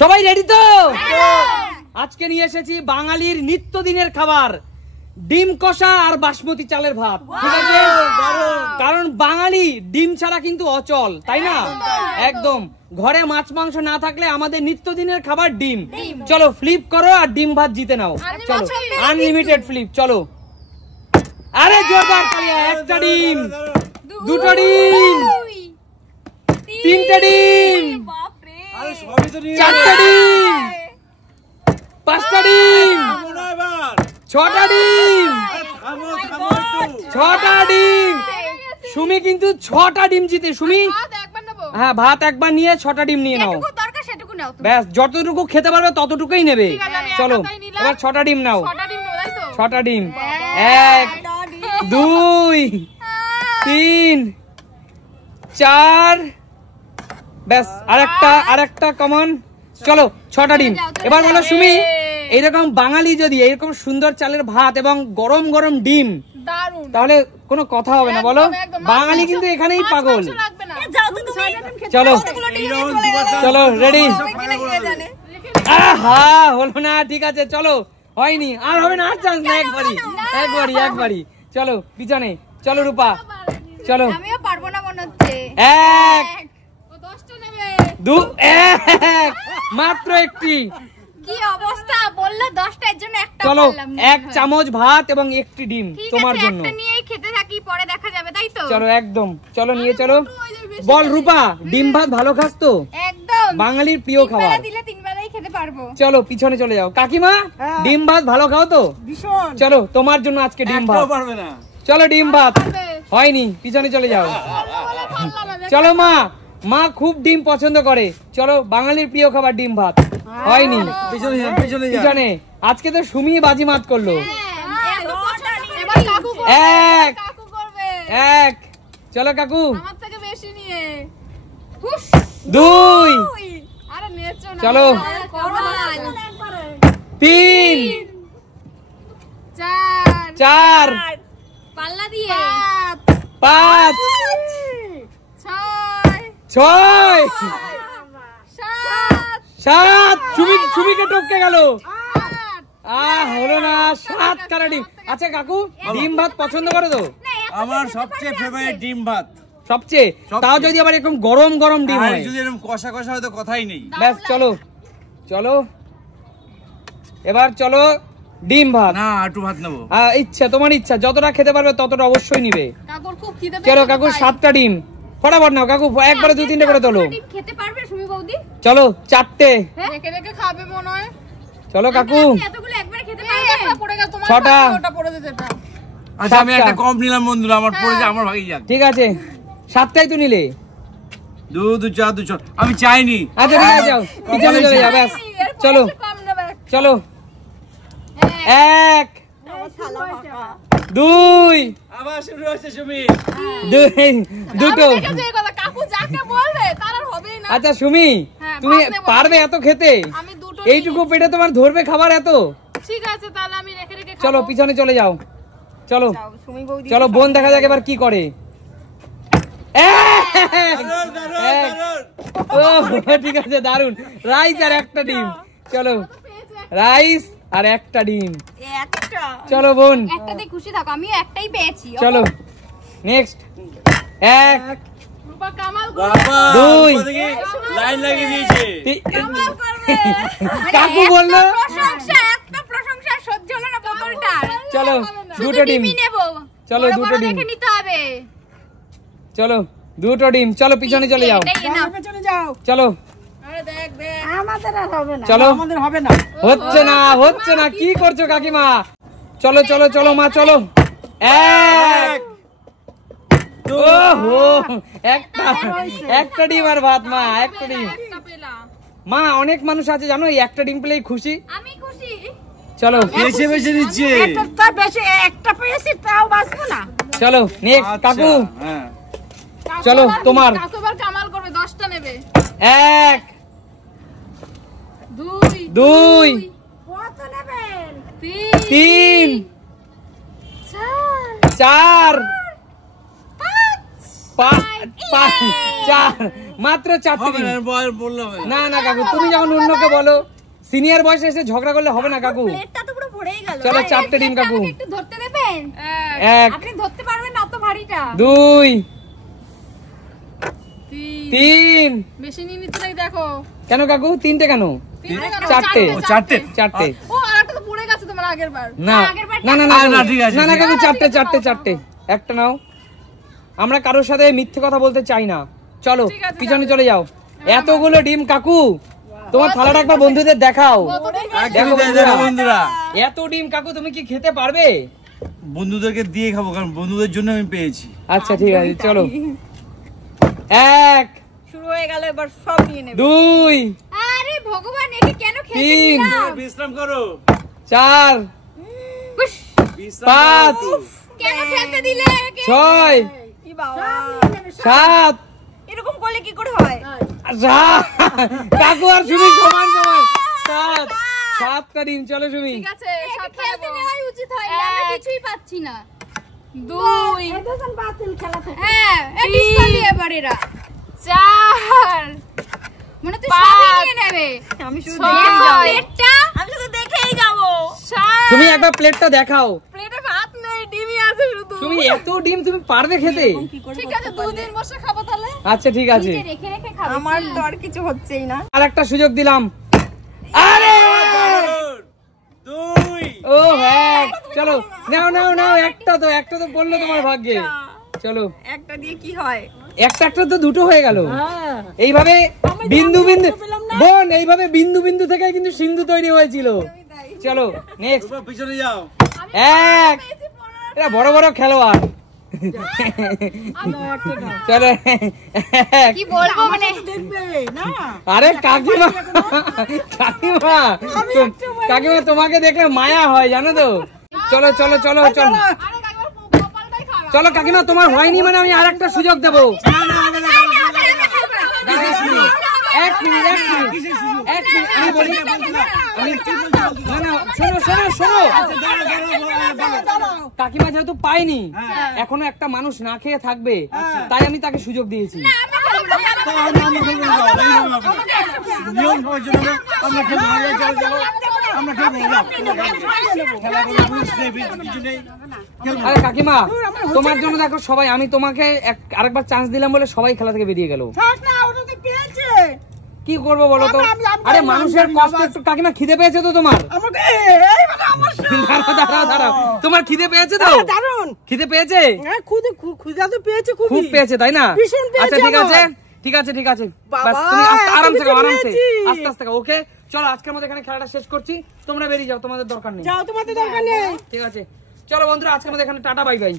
সবাই রেডি তো? আজকে নিয়ে এসেছি বাঙালির নিত্যদিনের খাবার, ডিম কষা আর বাসমতি চালের ভাত। ঠিক আছে, কারণ বাঙালি ডিম ছাড়া কিন্তু অচল, তাই না? একদম। ঘরে মাছ মাংস না থাকলে আমাদের নিত্যদিনের খাবার ডিম। চলো ফ্লিপ করো আর ডিম ভাত জিতে নাও। চলো আনলিমিটেড ফ্লিপ। চলো, আরে জোরদার তালিয়া। একটা ডিম, দুটো ডিম, তিনটে ডিম, চারটে ডিম, পাঁচটা ডিম, ছটা ডিম, ছটা ডিম। সুমি কিন্তু 6টা ডিম জিতে। সুমি, হ্যাঁ ভাত একবার নিয়ে 6টা ডিম নিয়ে নাও। ব্যাস, যতটুকু খেতে পারবে ততটুকুই নেবে। চলো এবার 6টা ডিম নাও। 6টা ডিম, 1 2 3 4, ব্যাস আরেকটা কমন। চলো 6টা ডিম। এবার বলো সুমি, এইরকম বাঙালি যদি এইরকম সুন্দর চালের ভাত এবং গরম গরম ডিম, তাহলে কোনো কথা হবে না বলো? বাঙালি কিন্তু এখানেই পাগল। চলো চলো রেডি। হ্যাঁ হলো না, ঠিক আছে চলো, হয়নি, আর হবে না, আর চান্স না, একবারই। চলো পিছনে, চলো রূপা, চলো। আমিও পারবো না মনে হচ্ছে। 1 2 1, মাত্র একটি। কি অবস্থা, বললে 10টার জন্য একটা। চলো 1 চামচ ভাত এবং একটি ডিম তোমার জন্য। একটা নিয়েই খেতে থাকি, পরে দেখা যাবে, তাই তো? চলো একদম, চলো নিয়ে চলো। বল রূপা, ডিম ভাত ভালো খাস তো? একদম, বাঙালির প্রিয় খাবার। দিলে 3 বেলাই খেতে পারবো। চলো পিছনে চলে যাও। কাকিমা, ডিম ভাত ভালো খাও তো? চলো তোমার জন্য আজকে ডিম ভাত। চলো ডিম ভাত, হয়নি, পিছনে চলে যাও। চলো মা খুব ডিম পছন্দ করে। চলো বাঙালির প্রিয় খাবার ডিম ভাত, হয়নি, পিছনে। আজকে তো সুমি বাজিমাত করলো। 1 চলো কাকু, 2 চলো, 3 4 পাল্লা দিয়ে 5 6 7 সুমিকে টপকে গেল। হলো না, 7 কারা ডিম। আচ্ছা কাকু, ডিম ভাত পছন্দ করো তো? আমার সবচেয়ে ফেভারিট ডিম ভাত। সবচেয়ে? তাও যদি আবার এরকম গরম গরম ডিম হয়, যদি এরকম কষা কষা হয় তো কথাই নেই। ব্যাস চলো চলো, এবার চলো ডিম ভাত। না, একটু ভাত নেবো। ইচ্ছা, তোমার ইচ্ছা, যতটা খেতে পারবে ততটা অবশ্যই নিবে। কাকুর খুব খিদে পেয়েছে। চলো কাকু 7টা ডিম ফটাফট নাও। কাকু একবারে 2-3টে করে তোলো। ডিম খেতে পারবে সুমি বৌদি? চলো 4টে। রেখে খাবে মনে হয়। চলো কাকু, এতগুলো একবারে খেতে পারবে? একটা পড়ে গেল তোমার, 6টা। ওটা পড়ে যেতে এটা। আচ্ছা আমি একটা কম নিলাম বন্ধুরা, আমার পড়ে যায়, আমার ভাগই যাক। ঠিক আছে, 7টাই তো নিলে। 2 2 4 2 4 আমি চাইনি। আচ্ছা ঠিক আছে, যাও পিছনে চলে যাও। ব্যাস চলো চলো, 1 2 আবার শুরু হচ্ছে সুমি। 2 কাকু যাকে বলবে তার আর হবেই না। আচ্ছা সুমি, তুমি পারবে এত খেতে? আমি 2টো, এইটুকু পেটে তোমার ধরবে খাবার এত? ঠিক আছে তাহলে আমি রেখে খাবো। চলো পিছনে চলে যাও। চলো চলো, বোন দেখা যাক এবার কি করে। ঠিক আছে, দারুন। রাইস আর একটা ডিম। চলো রাইস আর একটা ডিম। চলো বোন, একটাতে খুশি থাকো, আমিও একটাই পেয়েছি। চলো নেক্সট। 1 রূপা কামাল 2 লাইন লাগিয়ে দিয়েছে। কাকু বললো একটা প্রশংসা সহ্য হলো না বোতলটা। চলো 2টো ডিম নেব। চলো 2টো ডিম নিতে হবে। চলো 2টো ডিম। চলো পিছনে চলে যাও। চলো চলো, হচ্ছে না, কি করছো কাকিমা? চলো চলো চলো মা, চলো। 1 একটা ডিম আর ভাত। মা একটা ডিম। মা অনেক মানুষ আছে জানো, এই একটা ডিম পেলেই খুশি। আমি খুশি। চলো বেশি বেশি দিচ্ছে। একটা পেয়েছি তাও বাঁচবো না। চলো নেক্সট কাকু। চলো তোমার। কাকু এবার কামাল করবে, 10টা নেবে। 1 2 কত নেবেন? 3 4 5 চার, মাত্র 4টে ডিম। বললাম না না কাকু, তুমি যখন অন্যকে বলো, সিনিয়র বয়সে এসে ঝগড়া করলে হবে না কাকু। প্লেটটা তো পুরো ভরেই গেল। চলো 4টে ডিম কাকু। আমাকে একটু ধরতে দেবেন? 1, আপনি ধরতে পারবেন না অত ভারীটা। 2, 3 3। বেশি নিয়ে নিতে নাকি দেখো। কেন কাকু 3টে কেন? 4টে। 4টে। ও আরেকটা তো পড়ে গেছে তোমার আগের বার। না না না না, ঠিক আছে, না না ঠিক কাকু 4টে। একটা নাও। আমরা কারোর সাথে মিথ্যে কথা বলতে চাই না। চলো ঠিক আছে, পিছনে চলে যাও। এতগুলো ডিম কাকু, তোমার থালাটা একবার বন্ধুদের দেখাও। দেখো বন্ধুরা, এত ডিম কাকু তুমি কি খেতে পারবে? বন্ধুদেরকে দিয়ে খাবো, কারণ বন্ধুদের জন্য আমি পেয়েছি। আচ্ছা ঠিক আছে, চলো। 1, শুরু হয়ে গেল, এবার সব নিয়ে নেবে। 2, আরে ভগবান, একে কেন খেতে 3, দিলাম? বিশ্রাম করো। 4, উস, 5, কেন খেতে দিলে একে? 6, কি বাবা, 7, এরকম করলে কি করে হয়? কাকু আর সুমি সমান। 7টা ডিম। চলো সুমি। ঠিক আছে, খেলতে নেওয়াই উচিত হয়, আমরা কিছুই পাচ্ছি না। 2 এদোজন বাতিল খেলা থেকে। হ্যাঁ, এডিস করলি এবার এরা। 4 মানে তুই সবই নিয়ে নেবে। আমি শুধু দেখেই যাব। প্লেটটা আমি শুধু দেখেই যাব। 7 তুমি একবার প্লেটটা দেখাও। প্লেটে ভাত নেই, ডিমই আছে শুধু। তুমি এত ডিম তুমি পারবে খেতে? ঠিক আছে, 2 দিন বসে খাবো তাহলে। আচ্ছা ঠিক আছে, রেখে রেখে খাবো। আমার তো আর কিছু হচ্ছেই না। আর একটা সুযোগ দিলাম। আরে 2, ও হ্যাঁ, চলো নাও নাও নাও। একটা তো বললো তোমার ভাগ্যে। চলো, একটা দিয়ে কি হয়? একটা তো দুটো হয়ে গেল। এইভাবে বিন্দু বিন্দু বোন, এইভাবে বিন্দু বিন্দু থেকে কিন্তু সিন্ধু তৈরি হয়েছিল। চলো নেক্সট। পিছনে যাও। 1, এরা বড় বড় খেলোয়াড়। চলো কি বলবো মানে? আরে কাকিমা, কাকিমা তোমাকে দেখলে মায়া হয় জানো তো। চলো চলো চলো চলো আরে কাকিমার কপালটাই খারাপ। চলো কাকিমা, তোমার হয়নি মানে আমি আর একটা সুযোগ দেবো। এক মিনিট আমি বলি। না না শোনো শোনো শোনো, কাকিমা যেহেতু পাইনি, এখনো একটা মানুষ না খেয়ে থাকবে, তাই আমি তাকে সুযোগ দিয়েছি। আরে কাকিমা, তোমার জন্য দেখো সবাই, আমি তোমাকে আরেকবার চান্স দিলাম বলে সবাই খেলা থেকে বেরিয়ে গেল। কি করবো বলো তো? আরে মানুষের কষ্ট একটু। কাকিমা খিদে পেয়েছে তো তোমার? দাঁড়াও দাঁড়াও, তোমার খিদে পেয়েছে তো? খিদে পেয়েছে? খুব পেয়েছে তাই না? আচ্ছা ঠিক আছে ঠিক আছে ঠিক আছে, বাস তুমি আরামসে খাও, আরামসে আস্তে আস্তে খাও। ওকে চলো, আজকের মধ্যে এখানে খেলাটা শেষ করছি। তোমরা বেরিয়ে যাও, তোমাদের দরকার নেই। ঠিক আছে চলো বন্ধুরা, আজকের মধ্যে এখানে টাটা বাই বাই।